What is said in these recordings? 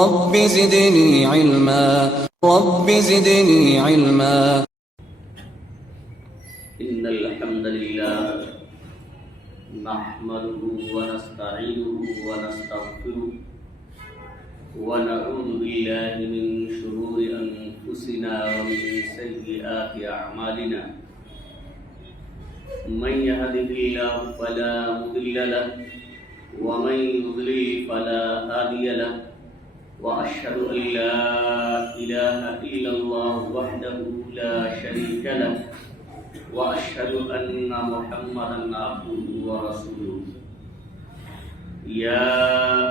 رب زدني علما رب زدني علما. إن الحمد لله نحمده ونستعينه ونستغفره ونعوذ بالله من شرور أنفسنا ومن سيئات أعمالنا. من يهده الله فلا مضل له ومن يضلل فلا هادي له. وأشهد أن لا إله إلا الله وحده لا شريك له وأشهد أن محمدا عبده ورسوله. يا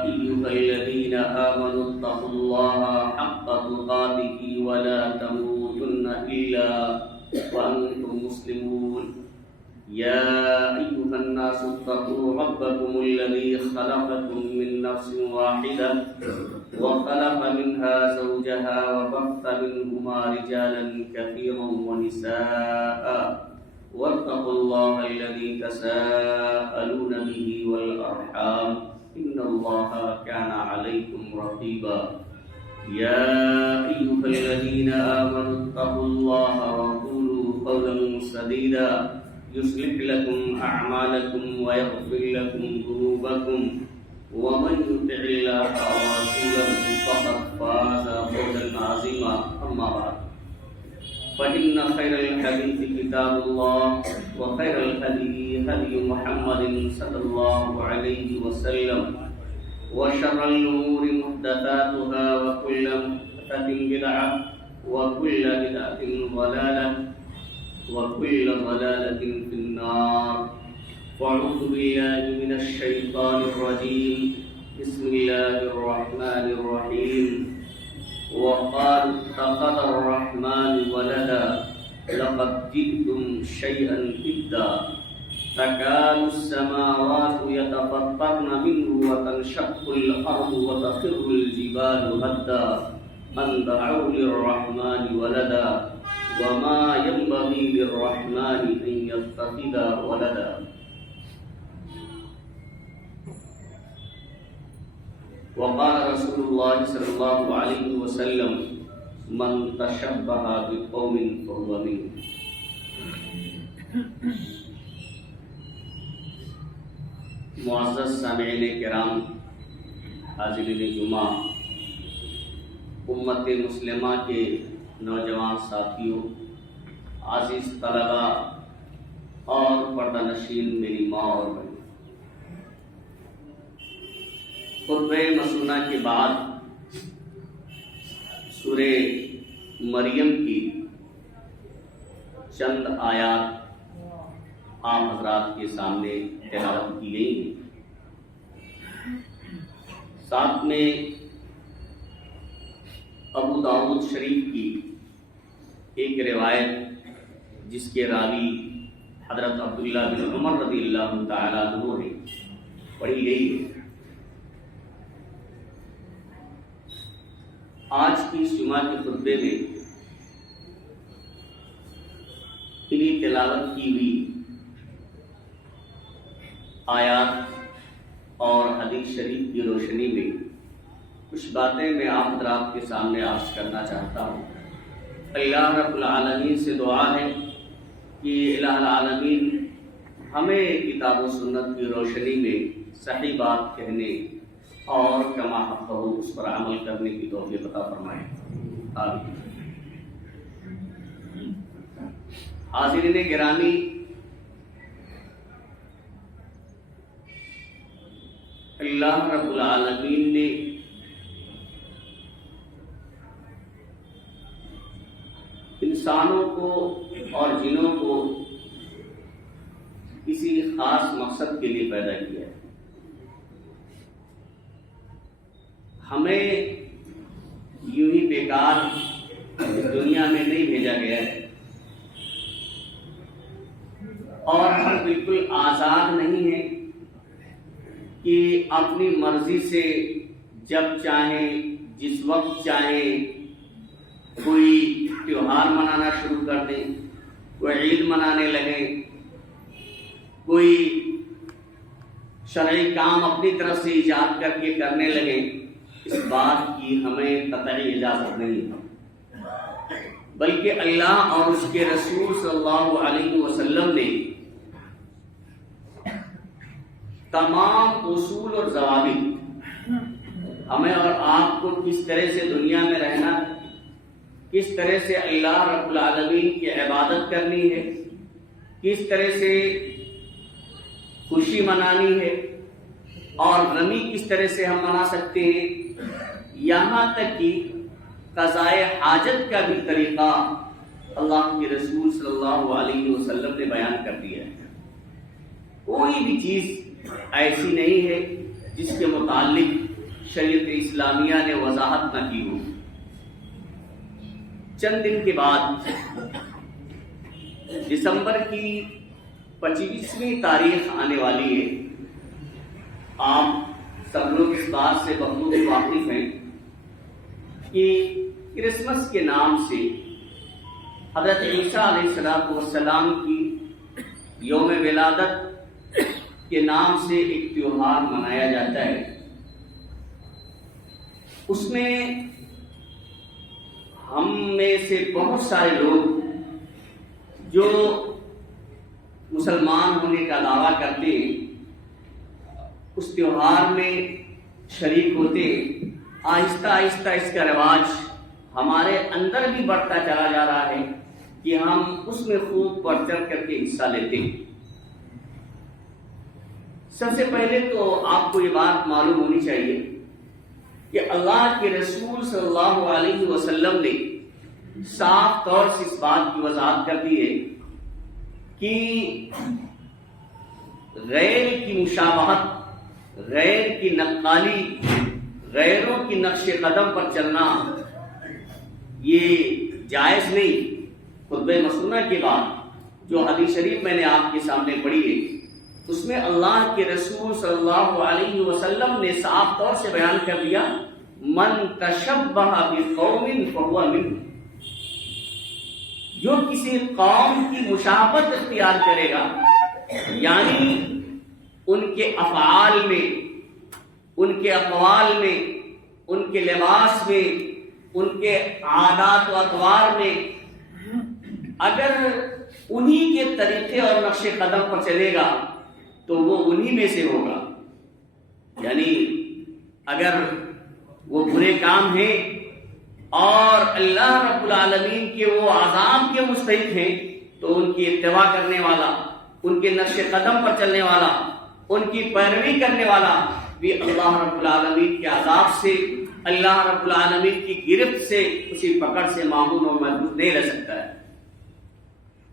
أيها الذين آمنوا اتقوا الله حق تقاته ولا تموتن إلا وأنتم مسلمون. يا أيها الناس اتقوا ربكم الذي خلقكم من نفس واحدة وخلق منها زوجها وبث منهما رجالا كثيرا ونساء واتقوا الله الذي تساءلون به والأرحام إن الله كان عليكم رقيبا. يا أيها الذين آمنوا اتقوا الله وقولوا قولا سديدا يصلح لكم أعمالكم ويغفر لكم ذنوبكم ومن يطع الله ورسوله فقد فاز فوزا عظيما. أما بعد فإن خير الحديث كتاب الله وخير الهدي هدي محمد صلى الله عليه وسلم وشر الأمور محدثاتها وكل محدثة بدعة وكل بدعة ضلالة وكل ضلالة في النار. فأعوذ بالله من الشيطان الرجيم. بسم الله الرحمن الرحيم. وقالوا اتخذ الرحمن ولدا لقد جئتم شيئا إدا تكاد السماوات يتفطرن منه وتنشق الأرض وتخر الجبال هدا أن دعوا للرحمن ولدا وما ينبغي للرحمن أن يتخذ ولدا. وقال رسول الله صلى الله عليه وسلم من تشبه بقوم فهو منهم. معزز سامعین کرام، حاضرین جمعہ، امت مسلمہ کے نوجوان ساتھیوں، عزیز طلبہ اور پردہ نشین میری ماں اور بہن، خطبہ مسنونہ کے بعد سورہ مریم کی چند آیات آپ حضرات کے سامنے تلاوت کی گئی ہیں. ساتھ میں ابو داؤد شریف کی ایک روایت جس کے راوی حضرت عبداللہ بن عمر رضی اللہ تعالیٰ عنہ ہے پڑھی گئی ہے. آج کی اس جمعہ کے خطبے میں انہی تلاوت کی ہوئی آیات اور حدیث شریف کی روشنی میں کچھ باتیں میں آپ حضرات کے سامنے عرض کرنا چاہتا ہوں. اللہ رب العالمین سے دعا ہے کہ الہ العالمین ہمیں کتاب و سنت کی روشنی میں صحیح بات کہنے اور کما حق ہو اس پر عمل کرنے کی توفیق عطا فرمائے. آمین. حاضرین گرامی، اللہ رب العالمین نے انسانوں کو اور جنوں کو کسی خاص مقصد کے لیے پیدا کیا ہے. ہمیں یوں ہی بیکار اس دنیا میں نہیں بھیجا گیا ہے اور ہم بالکل آزاد نہیں ہیں کہ اپنی مرضی سے جب چاہیں جس وقت چاہیں کوئی تیوہار منانا شروع کر دیں، کوئی عید منانے لگیں، کوئی شرعی کام اپنی طرف سے ایجاد کر کے کرنے لگیں. اس بات کی ہمیں قطعی اجازت نہیں ہے، بلکہ اللہ اور اس کے رسول صلی اللہ علیہ وسلم نے تمام اصول اور ضوابط ہمیں اور آپ کو کس طرح سے دنیا میں رہنا ہے، کس طرح سے اللہ رب العالمین کی عبادت کرنی ہے، کس طرح سے خوشی منانی ہے اور غمی کس طرح سے ہم منا سکتے ہیں، یہاں تک کہ قضاء حاجت کا بھی طریقہ اللہ کے رسول صلی اللہ علیہ وسلم نے بیان کر دیا ہے۔ کوئی بھی چیز ایسی نہیں ہے جس کے متعلق شریعت اسلامیہ نے وضاحت نہ کی ہو۔ چند دن کے بعد دسمبر کی 25ویں تاریخ آنے والی ہے۔ آپ سب لوگ اس بات سے بخوبی واقف ہیں کہ کرسمس کے نام سے حضرت عیسیٰ علیہ السلام کی یوم ولادت کے نام سے ایک تیوہار منایا جاتا ہے۔ اس میں ہم میں سے بہت سارے لوگ جو مسلمان ہونے کا دعویٰ کرتے اس تیوہار میں شریک ہوتے، آہستہ آہستہ اس کا رواج ہمارے اندر بھی بڑھتا چلا جا رہا ہے کہ ہم اس میں خوب بڑھ چڑھ کر کے حصہ لیتے ہیں۔ سب سے پہلے تو آپ کو یہ بات معلوم ہونی چاہیے کہ اللہ کے رسول صلی اللہ علیہ وسلم نے صاف طور سے اس بات کی وضاحت کر دی ہے کہ غیر کی مشابہت، غیر کی نقالی، غیروں کی نقش قدم پر چلنا یہ جائز نہیں۔ خطبہ مسنونہ کے بعد جو حدیث شریف میں نے آپ کے سامنے پڑھی ہے اس میں اللہ کے رسول صلی اللہ علیہ وسلم نے صاف طور سے بیان کر دیا، من تشبہ بقوم فہو منہم، جو کسی قوم کی مشابہت اختیار کرے گا، یعنی ان کے افعال میں، ان کے اقوال میں، ان کے لباس میں، ان کے عادات و اطوار میں اگر انہی کے طریقے اور نقش قدم پر چلے گا تو وہ انہی میں سے ہوگا۔ یعنی اگر وہ برے کام ہیں اور اللہ رب العالمین کے وہ عذاب کے مستحق ہیں تو ان کی اتباع کرنے والا، ان کے نقش قدم پر چلنے والا، ان کی پیروی کرنے والا بھی اللہ رب العالمین کے عذاب سے، اللہ رب العالمین کی گرفت سے، اسی پکڑ سے معمون اور محفوظ نہیں رہ سکتا ہے۔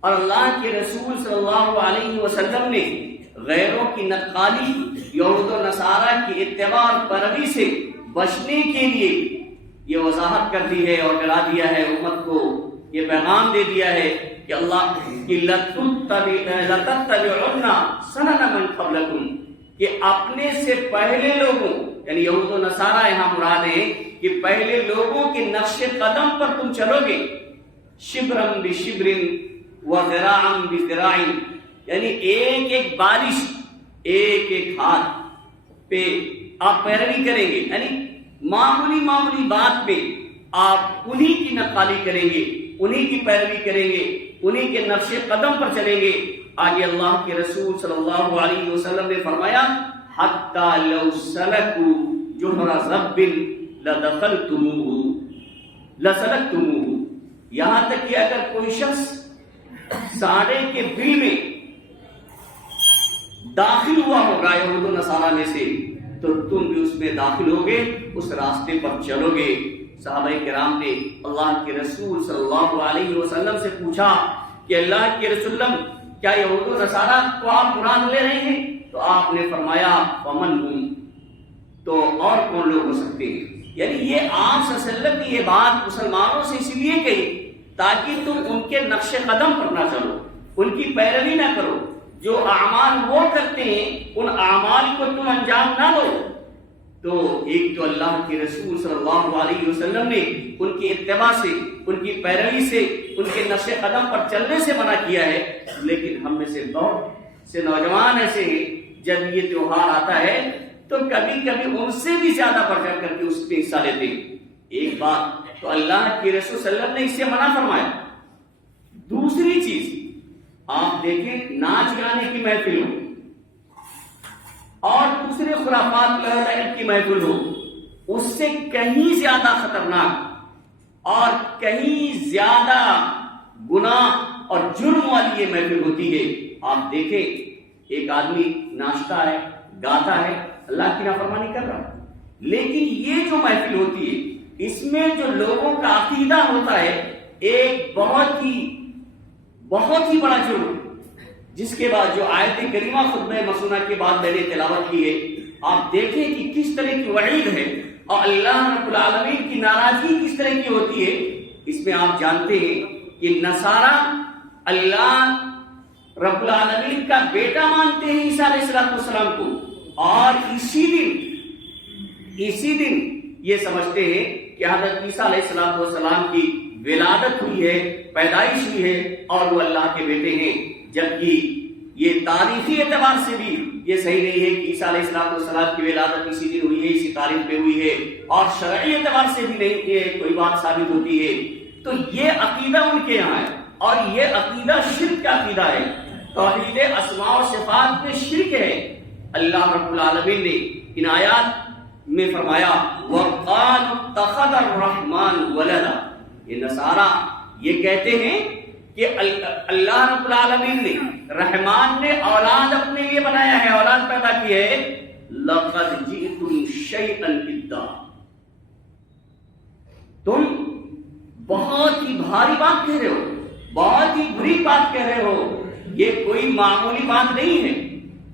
اور اللہ کے رسول صلی اللہ علیہ وسلم نے غیروں کی نقالی، یہود و نصارہ کی اتباع اور پیروی سے بچنے کے لیے یہ وضاحت کر دی ہے اور ڈرا دیا ہے امت کو، یہ پیغام دے دیا ہے کہ اللہ کی لَتَتَّبِعُنَّ سَنَنَ مَنْ قَبْلَكُمْ، کہ اپنے سے پہلے لوگوں، یعنی یہود و نصارہ یہاں مراد ہے کہ پہلے لوگوں کے نقش قدم پر تم چلو گے، شبرم بشبرن وذراعا بذراع، یعنی ایک ایک بارش، ایک ایک ہاتھ پہ آپ پیروی کریں گے، یعنی معمولی معمولی بات پہ آپ انہی کی نقالی کریں گے، انہی کی پیروی کریں گے، انہی کے نقش قدم پر چلیں گے۔ آگے اللہ کے رسول صلی اللہ علیہ وسلم نے فرمایا، حتی لو سلکوا جحر ضب لسلکتموہ، یہاں تک کہ اگر کوئی شخص ساڑے کے بل میں داخل ہوا ہوگا یہود و نصارہ میں سے تو تم بھی اس میں داخل ہوگے، اس راستے پر چلو گے۔ صحابہ کرام نے اللہ کے رسول صلی اللہ علیہ وسلم سے پوچھا کہ اللہ کے رسول کیا یہود و نصارہ کو آپ مراد لے رہے ہیں؟ تو آپ نے فرمایا ومن ہم، تو اور کون لوگ ہو سکتے ہیں؟ یعنی یہ آپ صلی اللہ علیہ وسلم نے یہ بات مسلمانوں سے اس لیے کہی تاکہ تم ان کے نقش قدم پر نہ چلو، ان کی پیروی نہ کرو، جو اعمال وہ کرتے ہیں ان اعمال کو تم انجام نہ دو۔ تو ایک تو اللہ کے رسول صلی اللہ علیہ وسلم نے ان کی اتباع سے، ان کی پیروی سے، ان کے نقش قدم پر چلنے سے منع کیا ہے، لیکن ہم میں سے بہت سے نوجوان ایسے ہیں جب یہ تیوہار آتا ہے تو کبھی کبھی ان سے بھی زیادہ بڑھ چڑھ کر کے اس میں حصہ لیتے ہیں. ایک بات تو اللہ کے رسول صلی اللہ علیہ وسلم نے اس سے منع فرمایا. دوسری چیز آپ دیکھیں ناچ گانے کی محفل ہو اور دوسرے خرافات کی محفل ہو، اس سے کہیں زیادہ خطرناک اور کہیں زیادہ گناہ اور جرم والی یہ محفل ہوتی ہے. آپ دیکھیں ایک آدمی ناچتا ہے، گاتا ہے، اللہ کی نافرمانی کر رہا ہے، لیکن یہ جو محفل ہوتی ہے اس میں جو لوگوں کا عقیدہ ہوتا ہے ایک بہت ہی بڑا جرم، جس کے بعد جو آیت کریمہ خطبہ مسنونہ کے بعد میں نے تلاوت کی ہے، آپ دیکھیں کہ کس طرح کی وعید ہے اور اللہ رب العالمین کی ناراضگی کس طرح کی ہوتی ہے. اس میں آپ جانتے ہیں کہ نصارہ اللہ رب العالمین کا بیٹا مانتے ہیں عیسیٰ علیہ السلام کو، اور اسی دن یہ سمجھتے ہیں کہ حضرت عیسیٰ علیہ السلام کی ولادت ہوئی ہے، پیدائش ہوئی ہے اور وہ اللہ کے بیٹے ہیں، جبکہ یہ تاریخی اعتبار سے بھی یہ صحیح نہیں ہے کہ عیسیٰ علیہ السلام کی ولادت اسی دن ہوئی ہے، اسی تاریخ پہ ہوئی ہے، اور شرعی اعتبار سے بھی نہیں یہ کوئی بات ثابت ہوتی ہے. تو یہ عقیدہ ان کے یہاں ہے اور یہ عقیدہ شرک کا عقیدہ ہے. توحید اسماء و صفات میں شرک ہے. اللہ رب العالمین نے ان آیات میں فرمایا وَقَالُوا اتَّخَذَ الرَّحْمَنُ وَلَدًا. یہ نصارہ یہ کہتے ہیں کہ اللہ رب العالمین نے، رحمان نے اولاد اپنے لیے بنایا ہے، اولاد پیدا کی ہے. لَقَدْ جِئْتُمْ شَيْئًا إِدًّا. تم بہت ہی بھاری بات کہہ رہے ہو، بہت ہی بری بات کہہ رہے ہو. یہ کوئی معمولی بات نہیں ہے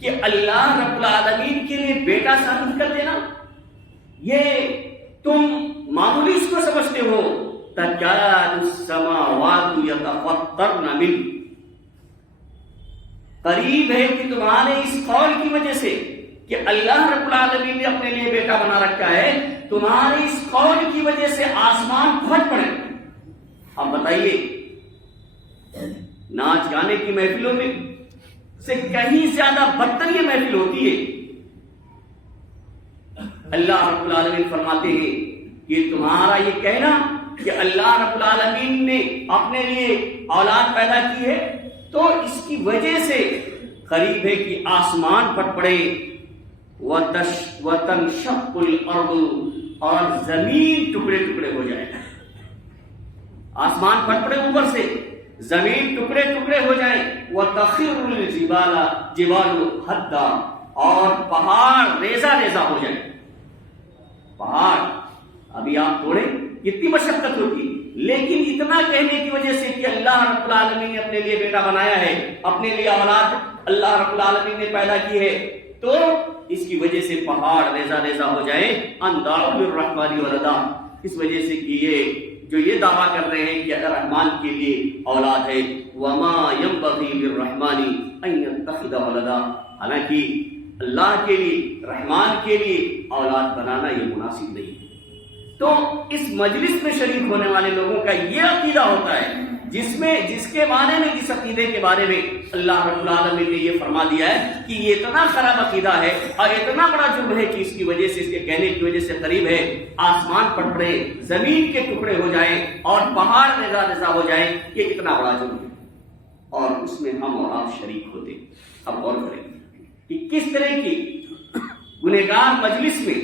کہ اللہ رب العالمین کے لیے بیٹا ثابت کر دینا، یہ تم معمولی اس کو سمجھتے ہو. تَكَادُ السَّمَاوَاتُ يَتَفَطَّرْنَ مِنْهُ. قریب ہے کہ تمہارے اس قول کی وجہ سے کہ اللہ رب العالمین نے اپنے لیے بیٹا بنا رکھا ہے، تمہارے اس قول کی وجہ سے آسمان پھٹ پڑے. اب بتائیے ناچ گانے کی محفلوں میں سے کہیں زیادہ بدتر یہ محفل ہوتی ہے. اللہ رب العالمین فرماتے ہیں کہ تمہارا یہ کہنا کہ اللہ رب العالمین نے اپنے لیے اولاد پیدا کی ہے، تو اس کی وجہ سے قریب ہے کہ آسمان پھٹ پڑے. وَتَنشَقُّ الْأَرْضُ. اور زمین ٹکڑے ٹکڑے ہو جائے. آسمان پھٹ پڑے اوپر سے، زمین ٹکڑے ٹکڑے ہو جائیں. وَتَخِرُّ الْجِبَالُ هَدًّا. اور پہاڑ ریزہ ریزہ ہو جائیں. پہاڑ ابھی آپ توڑیں کتنی مشقت ہوتی، لیکن اتنا کہنے کی وجہ سے کہ اللہ رب العالمین نے اپنے لیے بیٹا بنایا ہے، اپنے لیے اولاد اللہ رب العالمین نے پیدا کی ہے، تو اس کی وجہ سے پہاڑ ریزہ ریزہ ہو جائے. ان دعوا للرحمن ولدا. اس وجہ سے کہ یہ جو یہ دعویٰ کر رہے ہیں کہ رحمان کے لیے اولاد ہے. وما ينبغي للرحمن ان يتخذ ولدا. حالانکہ اللہ کے لیے، رحمان کے لیے اولاد بنانا یہ مناسب نہیں. تو اس مجلس میں شریک ہونے والے لوگوں کا یہ عقیدہ ہوتا ہے جس کے بارے میں، جس عقیدے کے بارے میں اللہ رب العالمین نے یہ فرما دیا ہے کہ یہ اتنا خراب عقیدہ ہے اور اتنا بڑا جرم ہے کہ اس کی وجہ سے، اس کے کہنے کی وجہ سے قریب ہے آسمان پھٹ پڑے، زمین کے ٹکڑے ہو جائیں اور پہاڑ ریزہ ریزہ ہو جائیں. یہ کتنا بڑا جرم ہے اور اس میں ہم اور آپ شریک ہوتے. اب غور کریں کہ کس طرح کی گنہگار مجلس میں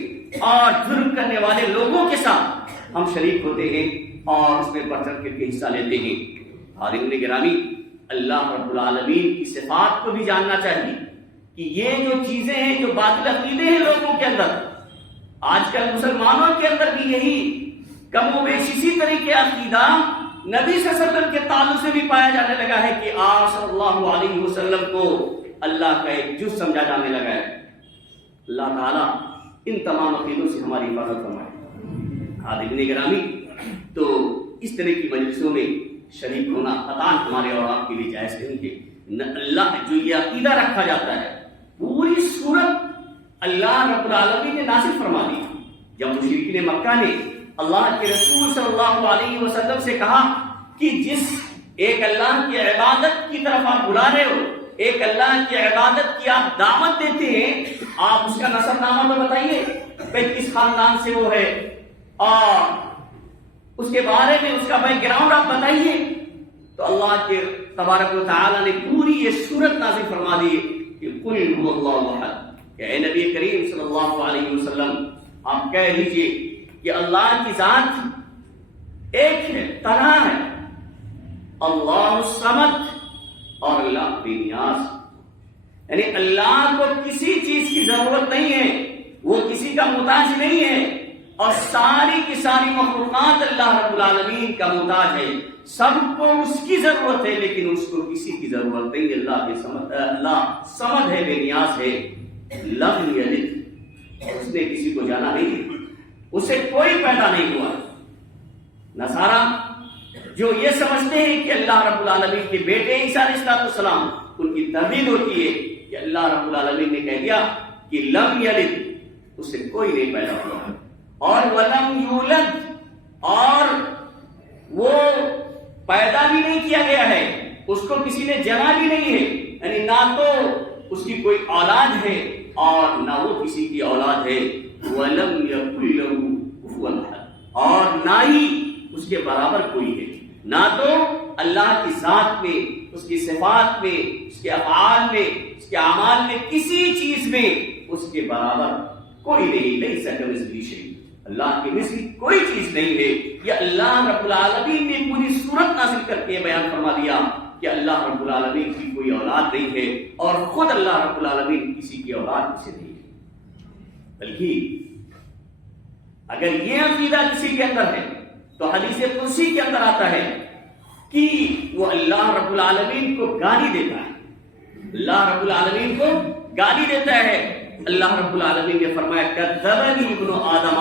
اور جرم کرنے والے لوگوں کے ساتھ ہم شریک ہوتے ہیں اور اس میں بڑھ چڑھ کر کے حصہ لیتے ہیں. حاضرین گرامی، اللہ رب العالمین کی صفات کو بھی جاننا چاہیے کہ یہ جو چیزیں ہیں، جو باطل عقیدے ہیں لوگوں کے اندر، آج کل مسلمانوں کے اندر بھی یہی کم و بیش اسی طرح کے عقیدہ نبی صلی اللہ علیہ وسلم کے تعلق سے بھی پایا جانے لگا ہے کہ آپ صلی اللہ علیہ وسلم کو اللہ کا ایک جز سمجھا جانے لگا ہے. اللہ تعالیٰ ان تمام عقیدوں سے ہماری حفاظت فرمائے. حاضرین گرامی، تو اس طرح کی مجلسوں میں شریک ہونا قطعاً ہمارے اور آپ کے لیے جائز نہیں ہے. اللہ جو یہ عقیدہ رکھا جاتا ہے، پوری صورت اللہ رب العالمین نے نازل فرما دی. جب مشرکین مکہ نے اللہ کے رسول صلی اللہ علیہ وسلم سے کہا کہ جس ایک اللہ کی عبادت کی طرف آپ بلا رہے ہو، ایک اللہ کی عبادت کی آپ دعوت دیتے ہیں، آپ اس کا نسب نامہ تو بتائیے بھائی کس خاندان سے وہ ہے، اور اس کے بارے میں اس کا بیک گراؤنڈ آپ بتائیے. تو اللہ کے تبارک و تعالی نے پوری یہ سورت نازل فرما دی کہ قل هو اللہ احد، کہ اے نبی کریم صلی اللہ علیہ وسلم آپ کہہ دیجئے کہ اللہ کی ذات ایک ہے، تنہا ہے، اللہ الصمد، اور اللہ بے نیاز، یعنی اللہ کو کسی چیز کی ضرورت نہیں ہے، وہ کسی کا محتاج نہیں ہے، اور ساری کی ساری مخلوقات اللہ رب العالمین کا محتاج ہے، سب کو اس کی ضرورت ہے لیکن اس کو کسی کی ضرورت نہیں. اللہ صمد ہے، بے نیاز ہے. لم یلد، اس نے کسی کو جانا نہیں، اسے کوئی پیدا نہیں ہوا. نصارا جو یہ سمجھتے ہیں کہ اللہ رب العالمین کے بیٹے عیسیٰ علیہ السلام، ان کی تردید ہوتی ہے کہ اللہ رب العالمین نے کہہ دیا کہ لم یلد، اس سے کوئی نہیں پیدا ہوا، اور ولم یولد، اور وہ پیدا بھی نہیں کیا گیا ہے، اس کو کسی نے جنا بھی نہیں ہے، یعنی نہ تو اس کی کوئی اولاد ہے اور نہ وہ کسی کی اولاد ہے. وَلَمْ يَكُنْ لَهُ كُفُوًا أَحَدٌ، اور نہ ہی اس کے برابر کوئی ہے. نہ تو اللہ کی ذات میں، اس کی صفات میں، اس کے افعال میں، اس کے اعمال میں، کسی چیز میں اس کے برابر کوئی نہیں. لیس کمثلہ شیء، اللہ کی مثل کوئی چیز نہیں ہے. یہ اللہ رب العالمین نے پوری سورت نازل کر کے بیان فرما دیا کہ اللہ رب العالمین کی کوئی اولاد نہیں ہے، اور خود اللہ رب العالمین کسی کی اولاد سے نہیں ہے. بلکہ اگر یہ عقیدہ کسی کے اندر ہے تو حدیث قدسی کے اندر آتا ہے کہ وہ اللہ رب العالمین کو گالی دیتا ہے، اللہ رب العالمین کو گالی دیتا ہے. اللہ رب العالمین نے فرمایا کذبنی ابن آدم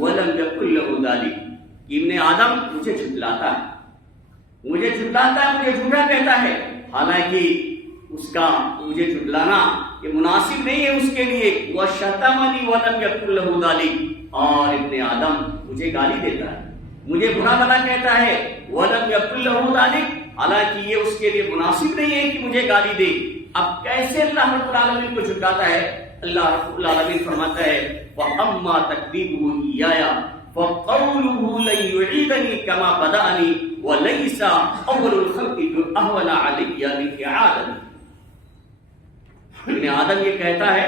ولم یکن له ذلک، ابن آدم مجھے جھٹلاتا ہے، مجھے جھٹلاتا ہے، مجھے جھوٹا کہتا ہے، حالانکہ اس کا مجھے جھٹلانا یہ مناسب نہیں ہے اس کے لیے. وشتمنی ولم یکن له ذلک، اور ابن آدم مجھے گالی دیتا ہے، مجھے برا بھلا کہتا ہے. وَلَمْ يَكُنْ لَهُ ذَلِكَ، حالانکہ یہ اس کے لیے مناسب نہیں ہے کہ مجھے گالی دے. اب کیسے اللہ رب العالمین کو جھٹلاتا ہے؟ اللہ رب العالمین فرماتا ہے وَأَمَّا تَكْذِبُهُ إِيَّايَ فَقَوْلُهُ لَن يُعِيدَنِي كَمَا بَدَأَنِي وَلَيْسَ أَوَّلُ الْخَلْقِ أَهْوَنَ عَلَيَّ مِنْ إِعَادَتِهِ. ابن آدم یہ کہتا ہے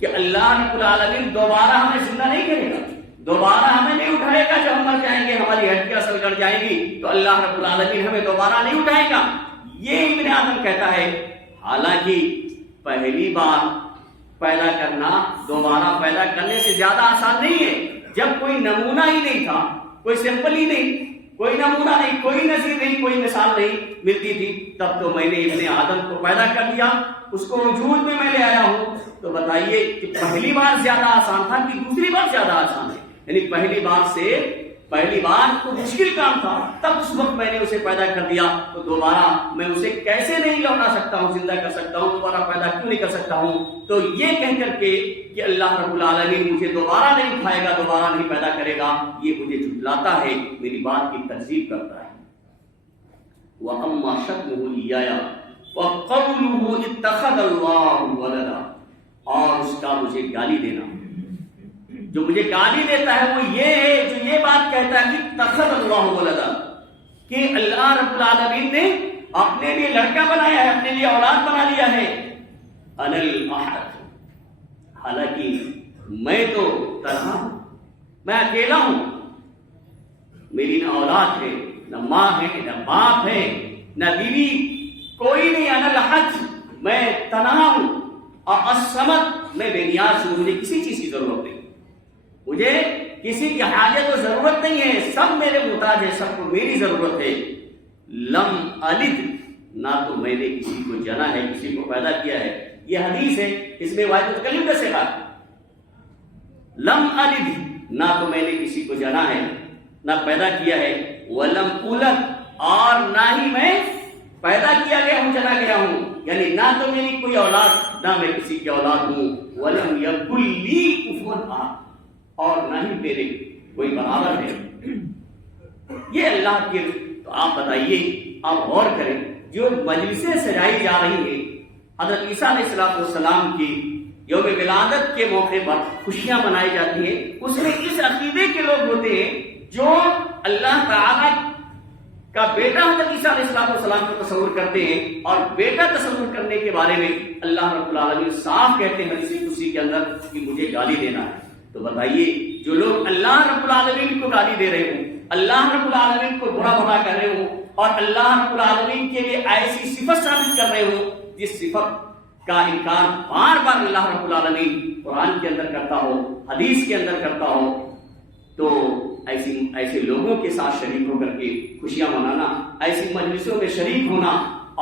کہ اللہ رب العالمین دوبارہ ہمیں زندہ نہیں کرے گا، دوبارہ ہمیں نہیں اٹھائے گا. جب ہم مر جائیں گے، ہماری ہڈیاں سل گڑ جائیں گی، تو اللہ رب العالمین ہمیں دوبارہ نہیں اٹھائے گا. یہ ابن آدم کہتا ہے، حالانکہ پہلی بار پیدا کرنا دوبارہ پیدا کرنے سے زیادہ آسان نہیں ہے. جب کوئی نمونہ ہی نہیں تھا، کوئی سیمپل ہی نہیں، کوئی نمونہ نہیں، کوئی نظیر نہیں، کوئی مثال نہیں ملتی تھی، تب تو میں نے ابن آدم کو پیدا کر دیا، اس کو وجود میں لے آیا ہوں. تو بتائیے کہ پہلی بار زیادہ آسان تھا کہ دوسری بار زیادہ آسان ہے؟ یعنی پہلی بار تو مشکل کام تھا، تب اس وقت میں نے اسے پیدا کر دیا، تو دوبارہ میں اسے کیسے نہیں لوٹا سکتا ہوں، زندہ کر سکتا ہوں، دوبارہ پیدا کیوں نہیں کر سکتا ہوں؟ تو یہ کہہ کر کے کہ اللہ رب العالمین مجھے دوبارہ نہیں اٹھائے گا، دوبارہ نہیں پیدا کرے گا، یہ مجھے جھٹلاتا ہے، میری بات کی تکذیب کرتا ہے. وَأَمَّا شَتْمُهُ إِيَّايَ وَقَوْلُهُ اتَّخَذَ اللَّهُ وَلَدًا، اور اس کا مجھے گالی دینا، جو مجھے گالی دیتا ہے وہ یہ ہے، جو یہ بات کہتا ہے کہ اتخذ اللہ ولدا، کہ اللہ رب العالمین نے اپنے لیے لڑکا بنایا ہے، اپنے لیے اولاد بنا لیا ہے. انا الاحد، حالانکہ میں تو تنہا ہوں، میں اکیلا ہوں، میری نہ اولاد ہے، نہ ماں ہے، نہ باپ ہے، نہ بیوی، کوئی نہیں. انا الاحد، میں تنہا ہوں. اور الصمد، میں بے نیاز ہوں، مجھے کسی چیز کی ضرورت نہیں، مجھے کسی کی حاجت و ضرورت نہیں ہے، سب میرے محتاج ہے، سب کو میری ضرورت ہے. لم الد، نہ تو میں نے کسی کو جنا ہے، کسی کو پیدا کیا ہے. یہ حدیث ہے، اس میں واحد متکلم کا صیغہ ہے. لم الد، نہ تو میں نے کسی کو جنا ہے، نہ پیدا کیا ہے. ولم اولد، اور نہ ہی میں پیدا کیا گیا ہوں، جنا گیا ہوں، یعنی نہ تو میری کوئی اولاد، نہ میں کسی کی اولاد ہوں. ولم یکن لی کفوا احد، اور نہ ہی میرے کوئی برابر ہے. یہ اللہ کی. تو آپ بتائیے، آپ غور کریں، جو مجلسیں سجائی جا رہی ہیں، حضرت عیسیٰ علیہ السلام کی یوم ولادت کے موقع پر خوشیاں منائی جاتی ہیں، اس میں اس عقیدے کے لوگ ہوتے ہیں جو اللہ تعالی کا بیٹا حضرت عیسیٰ علیہ السلام کو تصور کرتے ہیں، اور بیٹا تصور کرنے کے بارے میں اللہ رب العالمین صاف کہتے ہیں حدیث قدسی کے اندر کہ مجھے گالی دینا ہے۔ تو بتائیے جو لوگ اللہ رب العالمین کو گالی دے رہے ہوں، اللہ رب العالمین کو برا بھلا کر رہے ہوں، اور اللہ رب العالمین کے لیے ایسی صفت ثابت کر رہے ہوں جس صفت کا انکار بار بار اللہ رب العالمین قرآن کے اندر کرتا ہو، حدیث کے اندر کرتا ہو، تو ایسے لوگوں کے ساتھ شریک ہو کر کے خوشیاں منانا، ایسی مجلسوں میں شریک ہونا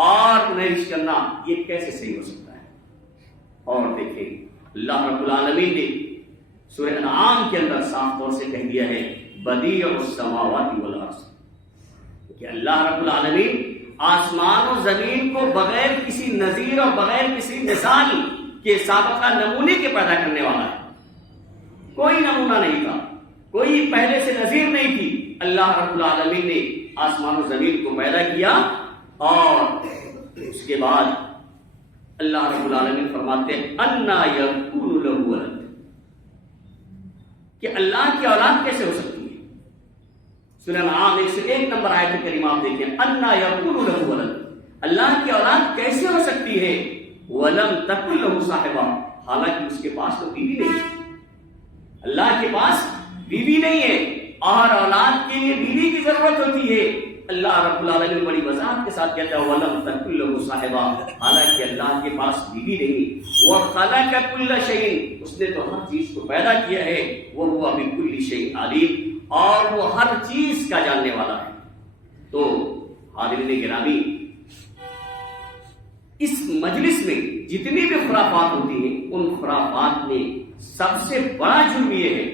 اور انہیں رشک کرنا، یہ کیسے صحیح ہو سکتا ہے؟ اور دیکھیں اللہ رب العالمین نے سورہ انعام کے اندر صاف طور سے کہہ دیا ہے بدیع السماوات والارض، کہ اللہ رب العالمین آسمان و زمین کو بغیر کسی نظیر اور بغیر کسی مثال کے سابقہ نمونے کے پیدا کرنے والا ہے۔ کوئی نمونہ نہیں تھا، کوئی پہلے سے نظیر نہیں تھی۔ اللہ رب العالمین نے آسمان و زمین کو پیدا کیا، اور اس کے بعد اللہ رب العالمین فرماتے ہیں انا یکون لہ ولد، کہ اللہ کی اولاد کیسے ہو سکتی ہے؟ سورہ انعام 101 نمبر آیت کریمہ آپ دیکھیں، انا یکون لہ ولد، اللہ کی اولاد کیسے ہو سکتی ہے؟ ولم تکن لہ صاحبہ، حالانکہ اس کے پاس تو بیوی نہیں ہے۔ اللہ کے پاس بیوی نہیں ہے، اور اولاد کے لیے بیوی کی ضرورت ہوتی ہے۔ اللہ رب العالمین بڑی وضاحت کے ساتھ کہتا ہے وَلَمْ تَكُنْ لَهُ صَاحِبَةٌ، حالانکہ اللہ کے پاس بیوی نہیں۔ وَخَلَقَ كُلَّ شَيْءٍ، اس نے تو ہر چیز کو پیدا کیا ہے۔ وَهُوَ بِكُلِّ شَيْءٍ عَلِيمٌ، اور وہ ہر چیز کا جاننے والا ہے۔ تو حاضرین گرامی، اس مجلس میں جتنی بھی خرافات ہوتی ہیں، ان خرافات میں سب سے بڑا جرم یہ ہے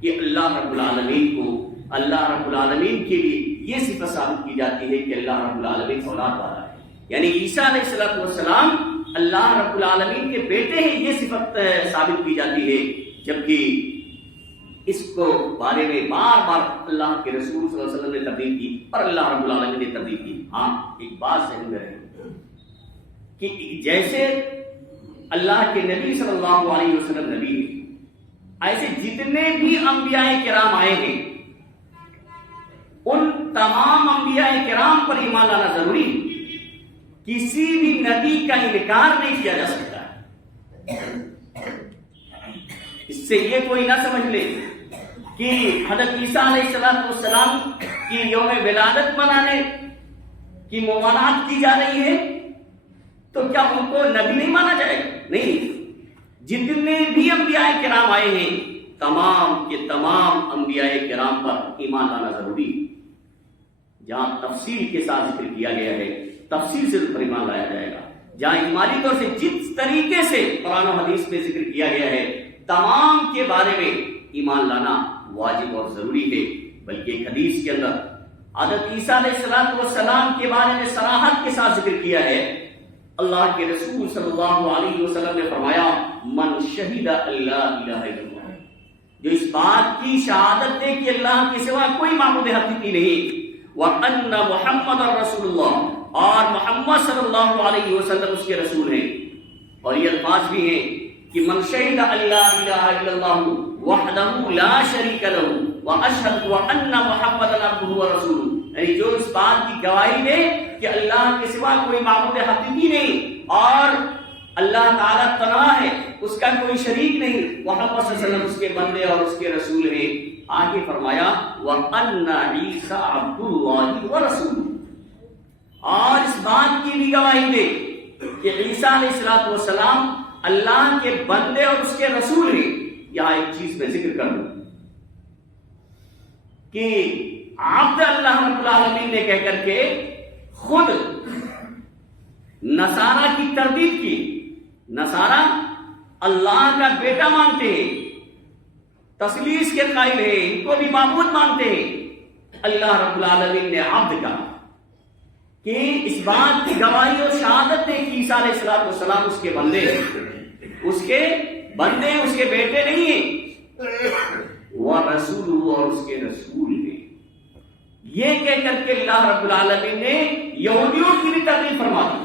کہ اللہ رب العالمین کو، اللہ رب العالمین کے لیے یہ صفت ثابت کی جاتی ہے کہ اللہ رب العالمین اولاد والا ہے، یعنی عیسیٰ علیہ السلام اللہ رب العالمین کے بیٹے ہیں، یہ صفت ثابت کی جاتی ہے، جبکہ اس کو بارے میں بار بار اللہ کے رسول صلی اللہ علیہ وسلم نے تردید کی اور اللہ رب العالمین نے تردید کی۔ ہاں ایک بات ذہن میں رہے کہ جیسے اللہ کے نبی صلی اللہ علیہ وسلم نبی ہیں، ایسے جتنے بھی انبیاء کرام آئے ہیں ان تمام انبیاء کرام پر ایمان لانا ضروری ہے۔ کسی بھی نبی کا انکار نہیں کیا جا سکتا۔ اس سے یہ کوئی نہ سمجھ لے کہ حضرت عیسیٰ علیہ السلام کی یوم ولادت منانے کی ممانعت کی جا رہی ہے تو کیا ان کو نبی نہیں مانا جائے گا؟ نہیں، جتنے بھی انبیاء کرام آئے ہیں تمام کے تمام انبیاء کرام پر ایمان لانا ضروری ہے۔ جہاں تفصیل کے ساتھ ذکر کیا گیا ہے تفصیل سے پر ایمان لایا جائے گا، جہاں اجمالی طور سے جس طریقے سے قرآن و حدیث میں ذکر کیا گیا ہے تمام کے بارے میں ایمان لانا واجب اور ضروری ہے۔ بلکہ ایک حدیث کے اندر حضرت عیسیٰ علیہ السلام کے بارے میں صراحت کے ساتھ ذکر کیا ہے۔ اللہ کے رسول صلی اللہ علیہ وسلم نے فرمایا من شہد اللہ الہ الا اللہ، جو اس بات کی شہادت دے کہ اللہ کے سوا کوئی معبود حقیقی نہیں، وَأَنَّ مُحَمَّدًا رَسُولُ اللَّهِ، اور محمد صلی اللہ علیہ وسلم اس کے رسول ہیں۔ اور یہ الفاظ بھی ہیں کہ من شہد اللہ الہ الا اللہ وحدہ لا شریک لہ واشہد وان محمدا عبدہ ورسولہ، یعنی جو اس بات کی گواہی دے کہ اللہ کے سوا کوئی معبود حقیقی نہیں اور اللہ تعالیٰ تنہا ہے، اس کا کوئی شریک نہیں، محمد صلی اللہ علیہ وسلم اس کے بندے اور اس کے رسول ہیں۔ آگے فرمایا وَأَنَّ عِيسَىٰ عَبْدُ اللَّهِ وَرَسُولُهُ، اور اس بات کی بھی گواہی دے کہ عیسیٰ علیہ السلام اللہ کے بندے اور اس کے رسول ہیں۔ یہاں ایک چیز میں ذکر کر دوں کہ عبد اللہ رب العالمین نے کہہ کر کے خود نصارہ کی تردید کی۔ نصارہ اللہ کا بیٹا مانتے ہیں، تثلیث کے قائل ہیں، ان کو بھی معبود مانتے ہیں۔ اللہ رب العالمین نے عبد کا کہ اس بات کی گواہی اور شہادت دے کہ عیسیٰ علیہ السلام اس کے بندے ہیں، اس کے بندے اس کے بیٹے نہیں ہیں، وہ رسول اور اس کے رسول ہیں۔ یہ کہہ کر کے اللہ رب العالمین نے یہودیوں کی بھی تردید فرما دی،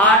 8